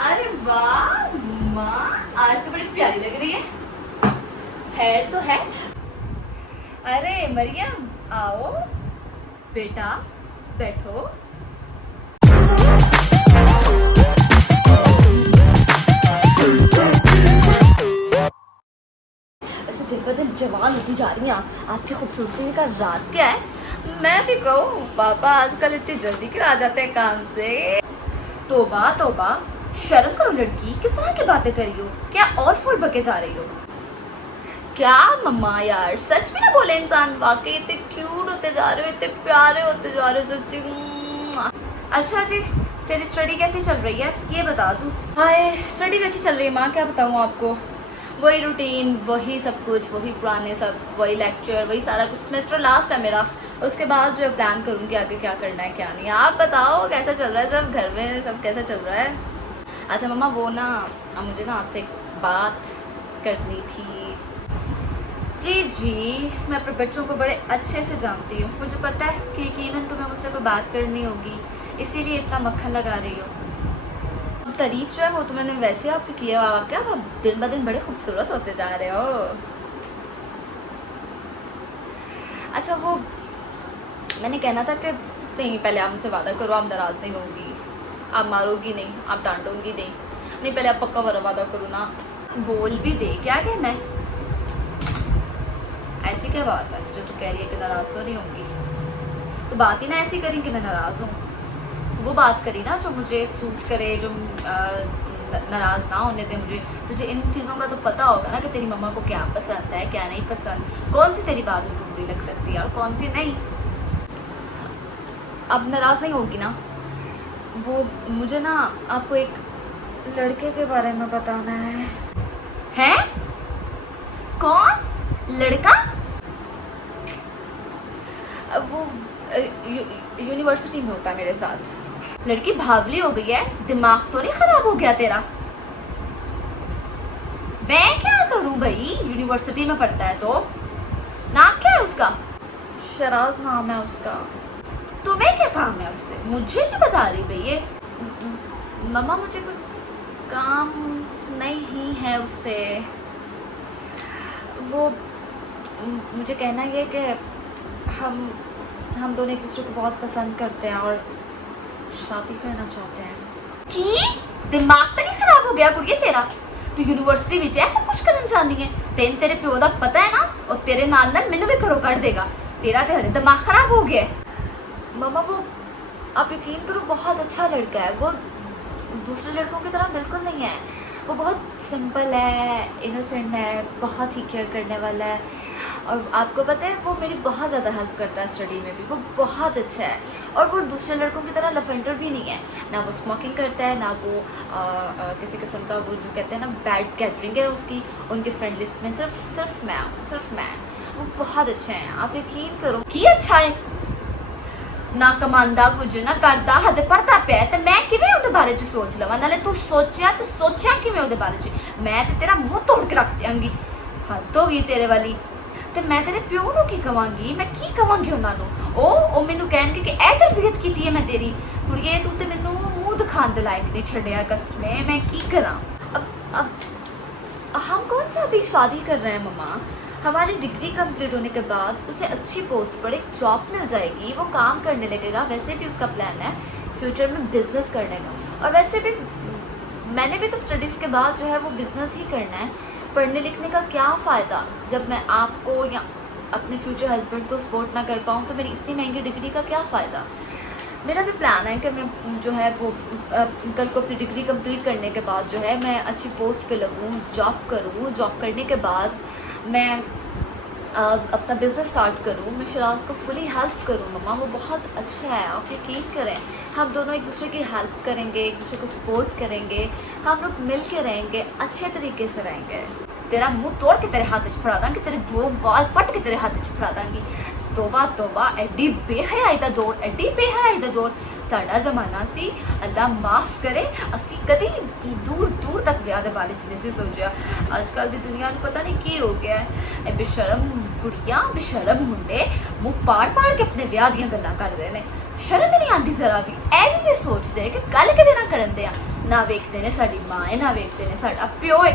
अरे वाह माँ, आज तो बड़ी प्यारी लग रही है। हेयर तो है। अरे मरियम, आओ बेटा, बैठो। ऐसे दिन ब दिन जवान होती जा रही हैं आप। आपकी खूबसूरती का राज क्या है? मैं भी कहूँ पापा आजकल इतनी जल्दी क्यों आ जाते हैं काम से। तोबा तोबा, शर्म करो लड़की, किस तरह की बातें कर रही हो? क्या और फूल बके जा रही हो? क्या मम्मा यार, सच में ना बोले इंसान, वाकई इतने क्यूट होते जा रहे हो, इतने प्यारे होते जा रहे हो सच्ची। अच्छा जी, तेरी स्टडी कैसी चल रही है ये बता तू। हाय, स्टडी भी अच्छी चल रही है माँ, क्या बताऊँ आपको। वही रूटीन, वही सब कुछ, वही पुराने सब, वही लेक्चर, वही सारा कुछ। सेमेस्टर लास्ट है मेरा, उसके बाद जो है प्लान करूँगी आगे क्या करना है क्या नहीं। आप बताओ कैसा चल रहा है सब, घर में सब कैसा चल रहा है? अच्छा मम्मा, वो ना मुझे ना आपसे एक बात करनी थी। जी जी, मैं अपने बच्चों को बड़े अच्छे से जानती हूँ, मुझे पता है कि यकीनन तुम्हें मुझसे कोई बात करनी होगी, इसीलिए इतना मक्खन लगा रही हो। तारीफ जो है वो तो मैंने वैसे आपकी किया, क्या आप दिन ब दिन बड़े खूबसूरत होते जा रहे हो। अच्छा वो मैंने कहना था कि नहीं, पहले आप मुझसे वादा करो आप नाराज़ नहीं होगी, आप मारोगी नहीं, आप डांटोगी नहीं। नहीं, पहले आप पक्का वादा करो ना। बोल भी दे, क्या कहना है? ऐसी क्या बात है जो तू कह रही है कि नाराज़ तो नहीं होंगी? तो बात ही ना ऐसी करी कि मैं नाराज़ हूँ, वो बात करी ना जो मुझे सूट करे, जो नाराज़ ना होने दे मुझे। तुझे इन चीज़ों का तो पता होगा ना कि तेरी मम्मा को क्या पसंद है क्या नहीं पसंद, कौन सी तेरी बात उनको बुरी लग सकती है और कौन सी नहीं। अब नाराज़ नहीं होगी ना? वो मुझे ना आपको एक लड़के के बारे में बताना है। हैं? कौन लड़का? वो यूनिवर्सिटी में होता है मेरे साथ। लड़की भावली हो गई है, दिमाग तो नहीं खराब हो गया तेरा? मैं क्या करूं भाई, यूनिवर्सिटी में पढ़ता है तो। नाम क्या है उसका? शराज नाम है उसका। तुम्हें क्या काम है उससे, मुझे क्यों बता रही भाई ये? मम्मा मुझे कोई काम नहीं है उससे। वो मुझे कहना ये कि हम दोनों एक दूसरे को बहुत पसंद करते हैं और शादी करना चाहते हैं। की दिमाग तो नहीं खराब हो गया कुड़िए तेरा? तू यूनिवर्सिटी विच ऐसा कुछ करन चाहनी है? तेरे प्यो दा पता है ना, और तेरे नाल ना मैनू भी घरों कढ़ देगा। तेरा ते हरे दिमाग खराब हो गया है। मम्मा वो आप यकीन करो बहुत अच्छा लड़का है, वो दूसरे लड़कों की तरह बिल्कुल नहीं है। वो बहुत सिंपल है, इनोसेंट है, बहुत ही केयर करने वाला है। और आपको पता है वो मेरी बहुत ज़्यादा हेल्प करता है स्टडी में भी, वो बहुत अच्छा है। और वो दूसरे लड़कों की तरह लफेंडर भी नहीं है, ना वो स्मोकिंग करता है, ना वो किसी किस्म का वो जो कहते हैं ना बैड गैदरिंग है उसकी, उनके फ्रेंड लिस्ट में सिर्फ मैं। वो बहुत अच्छे हैं, आप यकीन करो कि अच्छा है। ना कमांदा कुछ ना करता, हजे पढ़ता पिया ते मैं किवें ओदे बारे च सोच लवां? नाले तू सोचिया किवें ओदे बारे च? मैं ते तेरा मुंह तोड़ के रख दियांगी। हद हो गई तेरे वाली। ते मैं तेरे प्यो नूं की कवांगी, मैं की कवांगी उन्हां नूं? ओ मैनू कहणगे कि ऐ तरबियत कीती है मैं तेरी। कुड़िए तू ते मैनू मुंह दिखाण दे लायक नहीं छड्डिया, कसमें मैं की करां? अब हम कौन सा अभी शादी कर रहे हैं मम्मा? हमारी डिग्री कंप्लीट होने के बाद उसे अच्छी पोस्ट पर एक जॉब मिल जाएगी, वो काम करने लगेगा। वैसे भी उसका प्लान है फ्यूचर में बिजनेस करने का, और वैसे भी मैंने भी तो स्टडीज़ के बाद जो है वो बिज़नेस ही करना है। पढ़ने लिखने का क्या फ़ायदा जब मैं आपको या अपने फ्यूचर हस्बैंड को सपोर्ट ना कर पाऊँ, तो मेरी इतनी महंगी डिग्री का क्या फ़ायदा। मेरा भी प्लान है कि मैं जो है वो कल को अपनी डिग्री कंप्लीट करने के बाद जो है मैं अच्छी पोस्ट पे लगूँ, जॉब करूँ। जॉब करने के बाद मैं अपना बिज़नेस स्टार्ट करूँ, मैं शराज को फुली हेल्प करूँ। मम्मा वो बहुत अच्छा है, आप यकीन करें। हम दोनों एक दूसरे की हेल्प करेंगे, एक दूसरे को सपोर्ट करेंगे, हम लोग मिल के रहेंगे, अच्छे तरीके से रहेंगे। तेरा मुंह तोड़ के तेरे हाथ च फड़ा दांगी, तेरे दो वाल पट के तेरे हाथ च फड़ा दांगी। तोबा तोबा, एडी बेहयाई दा दौर, एडी बेहयाई दा दौर साडा ज़माना सी। अल्लाह माफ़ करे, असी कदी दूर दूर तक विआह दे बारे च नहीं सी सोचिया। अजकल दी दुनिया नूं पता नहीं की हो गया है। बेशरम कुड़ियां, बेशरम मुंडे मुँह पाड़ पाड़ के अपने विआह दियां गल्लां करदे ने। शर्म ही नहीं आती जरा भी। ऐ भी नहीं सोचते कि कल के दिन करन दे ना वेखते ने साडी माँ है, ना वेखते ने साडा प्यो है।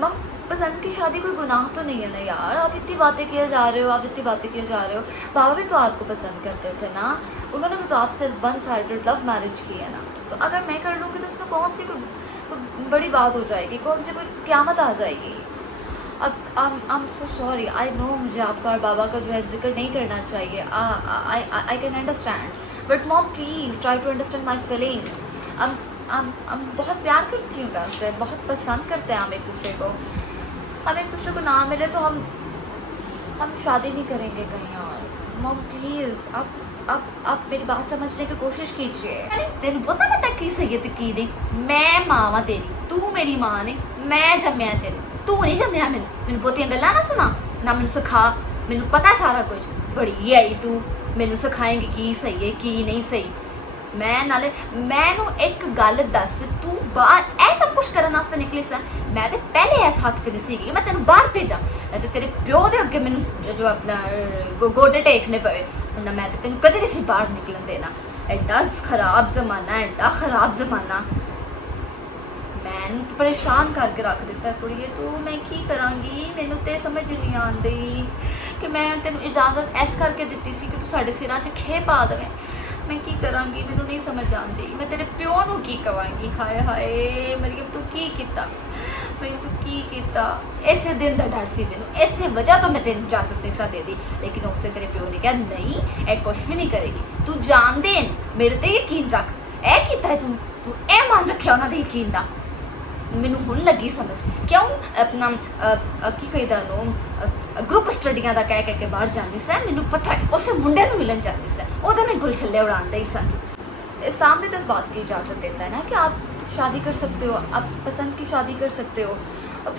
मम पसंद की शादी कोई गुनाह तो नहीं है ना यार, आप इतनी बातें किए जा रहे हो, आप इतनी बातें किए जा रहे हो। बाबा भी तो आपको पसंद करते थे ना, उन्होंने भी तो आपसे वन साइडेड लव मैरिज की है ना। तो अगर मैं कर लूँगी तो इसमें कौन सी कोई बड़ी बात हो जाएगी, कौन सी कोई क़यामत आ जाएगी। अब I am so sorry, I know मुझे आपका और बाबा का जो है जिक्र नहीं करना चाहिए। I can understand, but mom please try to understand my feelings. हम बहुत प्यार करती हूँ मैं उससे, बहुत पसंद करते हैं हम एक दूसरे को। हम एक दूसरे को ना मिले तो हम शादी नहीं करेंगे कहीं और। मॉम प्लीज़ आप मेरी बात समझने की कोशिश कीजिए। अरे तेन पता की सही है की नहीं, मैं माँ तेरी, तू मेरी माँ नहीं, मैं जम्मिया तेन, तू नहीं जम्मिया मैनू बहुतियां गल्लां ना सुना, ना मैनू सिखा, मैनू पता सारा कुछ। बड़ी आई तू मैनू सिखाएंगी की सही है की नहीं सही। मैं नाले मैनू एक गल दस, तू बाहर ऐ सब कुछ करने वास्ते निकली सा, मैं तो पहले इस हक च नहीं सी मैं तेन बाहर भेजा, तो तेरे प्यो के अगे मैनू जो अपना गोडे टेकने पवे, वरना मैं तो तेन कदे नहीं सी बाहर निकलन देना। एडा खराब जमाना, एडा खराब जमाना, मैनू तो परेशान करके रख दिता कुड़िए तू। मैं की करांगी, मैनू तो समझ नहीं आती कि मैं तेन इजाजत ऐस करके दी सी कि तू साडे सिरां च खे पा देवें। मैं की करांगी, मैनू नहीं समझ आती, मैं तेरे प्यो नू की कवांगी। हाय हाय मरियम तू की कीता, मैं तू की कीता। इसे दिन का डर सी मैनू, इसे वजह तो मैं तेन इजाजत नहीं सा दे दी, लेकिन उससे तेरे प्यो ने कहा नहीं ए कुछ भी नहीं करेगी, तू जान देन मेरे ते यकीन रख। ए कीता है तू ए मान रखिया उन्होंने यकीन का। मैनू हुण लगी समझ क्यों अपना की कहीदा ग्रुप स्टडियां का कह के बाहर जानी सा। मैनू पता है उस मुंडे नू मिलन जाती सा, वो में गुल छले उड़ाते ही सन। इस्लाम भी तो इस बात की इजाज़त देता है ना कि आप शादी कर सकते हो, आप पसंद की शादी कर सकते हो। और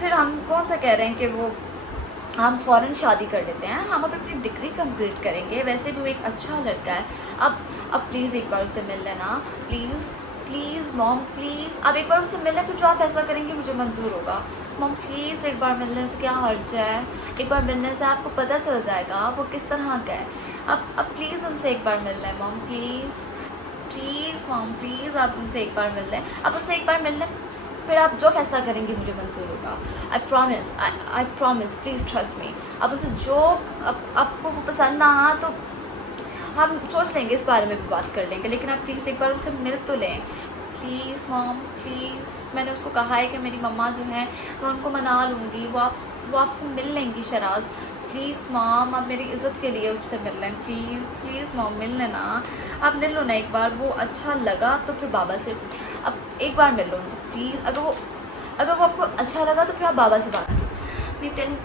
फिर हम कौन सा कह रहे हैं कि वो हम फ़ौरन शादी कर लेते हैं। हम अभी अपनी डिग्री कंप्लीट करेंगे, वैसे भी वो एक अच्छा लड़का है। अब प्लीज़ एक बार उससे मिल लेना, प्लीज़ मॉम प्लीज़। अब एक बार उससे मिलने फिर जो आप फैसला करेंगे मुझे मंजूर होगा। मॉम प्लीज़ एक बार मिलने से क्या हर्ज है, एक बार मिलने से आपको पता चल जाएगा वो किस तरह का है। अब प्लीज़ उनसे एक बार मिल लें मॉम, प्लीज़ मॉम प्लीज़ आप उनसे एक बार मिल लें। अब उनसे एक बार मिल लें, फिर आप जो फैसला करेंगे मुझे मंजूर होगा। I promise please trust me. अब उनसे जो आपको पसंद ना आ तो हम सोच लेंगे, इस बारे में भी बात कर लेंगे, लेकिन आप प्लीज़ एक बार उनसे मिल तो लें प्लीज़ मॉम प्लीज़। मैंने उसको कहा है कि मेरी मम्मा जो है मैं उनको मना लूँगी, वो आपसे मिल लेंगी शराज। प्लीज़ मॉम आप मेरी इज़्ज़त के लिए उससे मिल लें, प्लीज़ मॉम मिल लेना। आप मिल लो ना एक बार, वो अच्छा लगा तो फिर बाबा से अब एक बार मिल लो उनसे प्लीज़। अगर वो आपको अच्छा लगा तो फिर आप बाबा से बात करो, नहीं तेन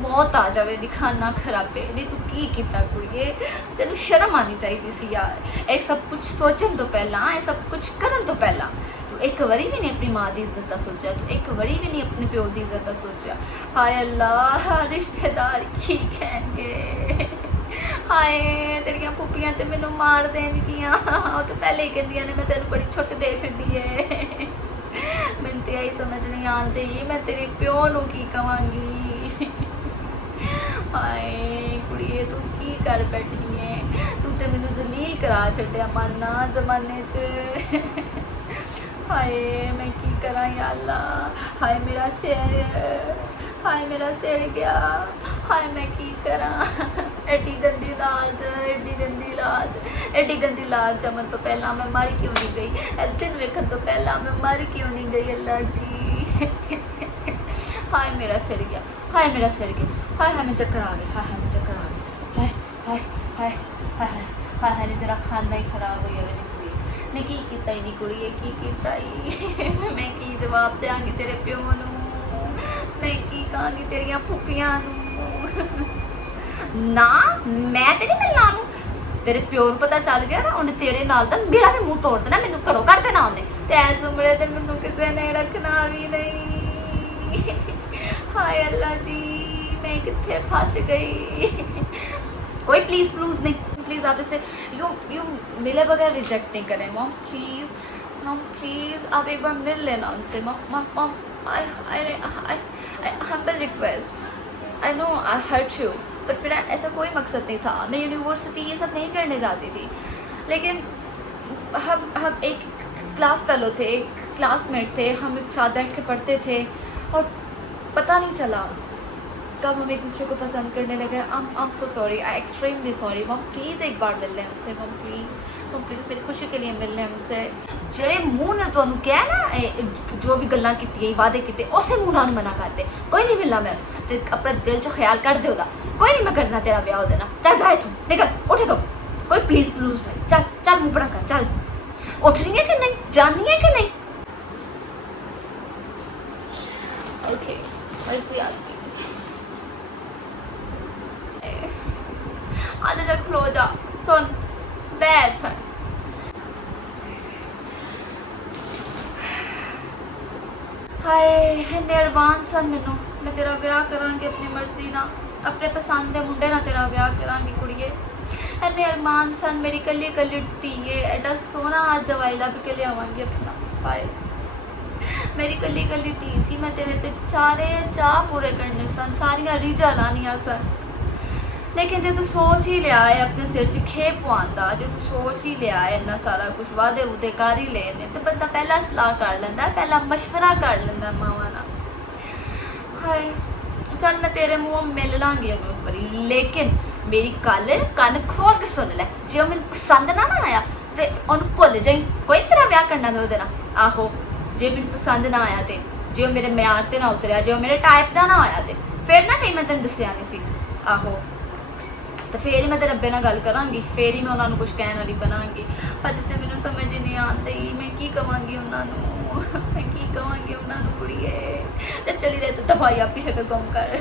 मौत आ जाए दिखाना खराबे। नहीं तू की कीता कुड़िए, तेन शर्म आनी चाहिए सी यार। ये सब कुछ सोचन तो पहला, ये सब कुछ करन तो पहला तू एक बारी भी नहीं अपनी माँ की इज्जत का सोचा, तू एक बारी भी नहीं अपने प्यो की इज्जत का सोचा। हाय अल्लाह रिश्तेदार की कहेंगे, हाय तेरिया पुप्पियां तो मैनू मार देनगियां, तो पहले ही कहदियां ने मैं तेन बड़ी छुट दे छड़ी है। मैनू तो यही समझ नहीं आती मैं तेरे प्यो नू की कहांगी। हाय कुड़िए तू की कर बैठी है, तू तो मैनू जलील करा छड्या माना जमाने च। हाय मैं की करा या अल्लाह, हाय मेरा सिर गया, हाय मैं की करा। एडी गंदी लाद जमन तो पहला मैं मर क्यों नहीं गई, दिन वेखन तो पहला मैं मर क्यों नहीं गई अल्लाह जी। हाय मेरा सिर गया, हाय मैं चक्कर आ गई, हाय मैं चक्कर आ गई, हाय नहीं तेरा खाना ही खराब हो गया कुड़ी ने की कीता ही नहीं कुड़िए की कीता ही। मैं की जवाब देंगी तेरे प्यो नू, मैं की कहांगी तेरिया फुफियां नू। ना मैं ते नहीं मिलना नू, तेरे प्यो नू पता चल गया ना उन्हें तेरे नाल दा मेरा भी मुंह तोड़ देना, मैनू घरों कढ़ देना उन्हें, ते ऐस उमरे ते मैनू किसी ने रखना भी नहीं। हाय अल्लाह जी मैं कितने फंस गई। कोई प्लीज़ नहीं, प्लीज़ आप इसे यूँ मिले बगैर रिजेक्ट नहीं करें मॉम प्लीज़ आप एक बार मिल लेना उनसे mom. I humble request, I know I hurt you, but मेरा ऐसा कोई मकसद नहीं था। मैं यूनिवर्सिटी ये सब नहीं करने जाती थी, लेकिन हम क्लास फेलो थे, क्लासमेट थे, हम एक साथ बैठ के पढ़ते थे और पता नहीं चला कब हम एक दूसरे को पसंद करने लगे। I'm so sorry, I extremely sorry मम, प्लीज़ एक बार मिल लें उनसे मम, प्लीज़ मेरी खुशी के लिए मिल लें उनसे। ਜਿਹੜੇ ਮੂੰਹ ਨੇ ਤੁਹਾਨੂੰ ਕਿਹਾ ਨਾ ਜੋ ਵੀ ਗੱਲਾਂ ਕੀਤੀਆਂ ਵਾਅਦੇ ਕੀਤੇ ਉਸੇ ਮੂੰਹ ਨਾਲ ਮਨਾ ਕਰਦੇ, ਕੋਈ ਨਹੀਂ ਮਿਲਣਾ ਮੈਂ ਤੇ ਆਪਣੇ ਦਿਲ 'ਚ ਖਿਆਲ ਕੱਢ ਦੇ ਉਹਦਾ, ਕੋਈ ਨਹੀਂ ਮੈਂ ਕਰਨਾ ਤੇਰਾ ਵਿਆਹ ਉਹਦੇ ਨਾਲ, ਚੱਲ ਜਾ ਇੱਥੋਂ ਨਿਕਲ ਉੱਠ ਇੱਥੋਂ, ਕੋਈ ਪਲੀਜ਼ ਨਹੀਂ, ਚੱਲ ਚੱਲ ਮੂੰਹ ਬਣਾ ਕਰ, ਚੱਲ ਉੱਠ ਰਹੀ ਹੈ ਕਿ ਨਹੀਂ, ਜਾਣੀ ਹੈ ਕਿ ਨਹੀਂ। ਓਕੇ ਮਰਜ਼ੀ आपकी, आजा चल खलो जा, सुन बैठ। हाय इन्ने अरमान सन मैनू, मैं तेरा विआह करांगी अपनी मर्जी ना, अपने पसंद के मुंडे ना तेरा विआह करांगी कुड़िए। इन्ने अरमान सन, मेरी कली कली धीए, एडा सोहना अज जवाई लभ के लियावांगी अपना। हाय मेरी कली कली धी सी, मैं तेरे ते सारे चाह पूरे करने सन, सारियां रीझां लानियां सन, लेकिन जे तू सोच ही लिया है अपने सिर च खेप पवांदा, जे तू सोच ही लिया है इन्ना सारा कुछ वादे वूदे कर ही ले ने, तो बंदा पहला सलाह कर लेंदा, पहला मशवरा कर लेंदा मावां नाल। हाय चल मैं तेरे मुँह मिल लांगी अगली बारी, लेकिन मेरी गल कन खोल के सुन लै, जे ओह मैनूं पसंद ना आया तो ओनूं भुल जाई, कोई तेरा विआह करना मैं ओहदे नाल। आहो जे मैनूं पसंद ना आया तो, जे ओह मेरे म्यार ते ना उतरिया, जे ओह मेरे टाइप का ना होया तो फिर ना कहीं मैं तैनूं दस्सिया नहीं सी। आहो तो फिर ही मैं तेरे अब्बे नाल गल करांगी, फिर ही मैं उन्होंने कुछ कहने वाली बनांगी। अज तो मैनूं समझ ही नहीं आती मैं की कहांगी उन्होंने, मैं की कहांगी उन्होंने कुड़िए। तो चली रहे तो दवाई अपनी शक्ल गम कर,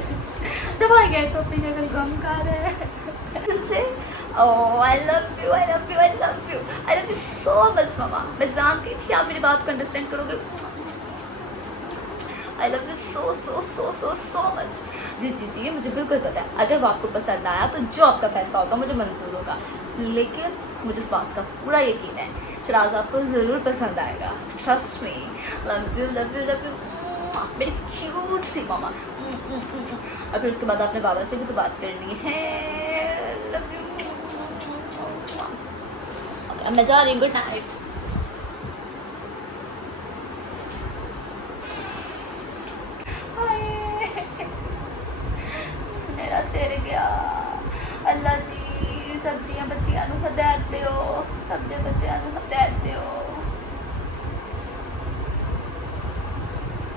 दवाई गए तो अपनी शक्ल गम कर से। Oh I love you, I love you, I love you, I love you so much मामा। मैं जानती थी आप मेरी बात को अंडरस्टैंड करोगे। I love you so so so so so much. जी जी जी मुझे बिल्कुल पता है, अगर वो आपको पसंद आया तो जो आपका फैसला होगा मुझे मंजूर होगा, लेकिन मुझे इस बात का पूरा यकीन है शराज आपको ज़रूर पसंद आएगा, trust me. Love you love you love you मेरी क्यूट सी मामा। और फिर उसके बाद आपने बाबा से भी तो बात करनी है। Love you. मैं जा रही हूँ, गुड नाइट। मेरा सिर गया, अल्लाह जी सब दियां बच्चियां नूं हदायत दिओ, सब दे बच्चियां नूं हदायत दिओ।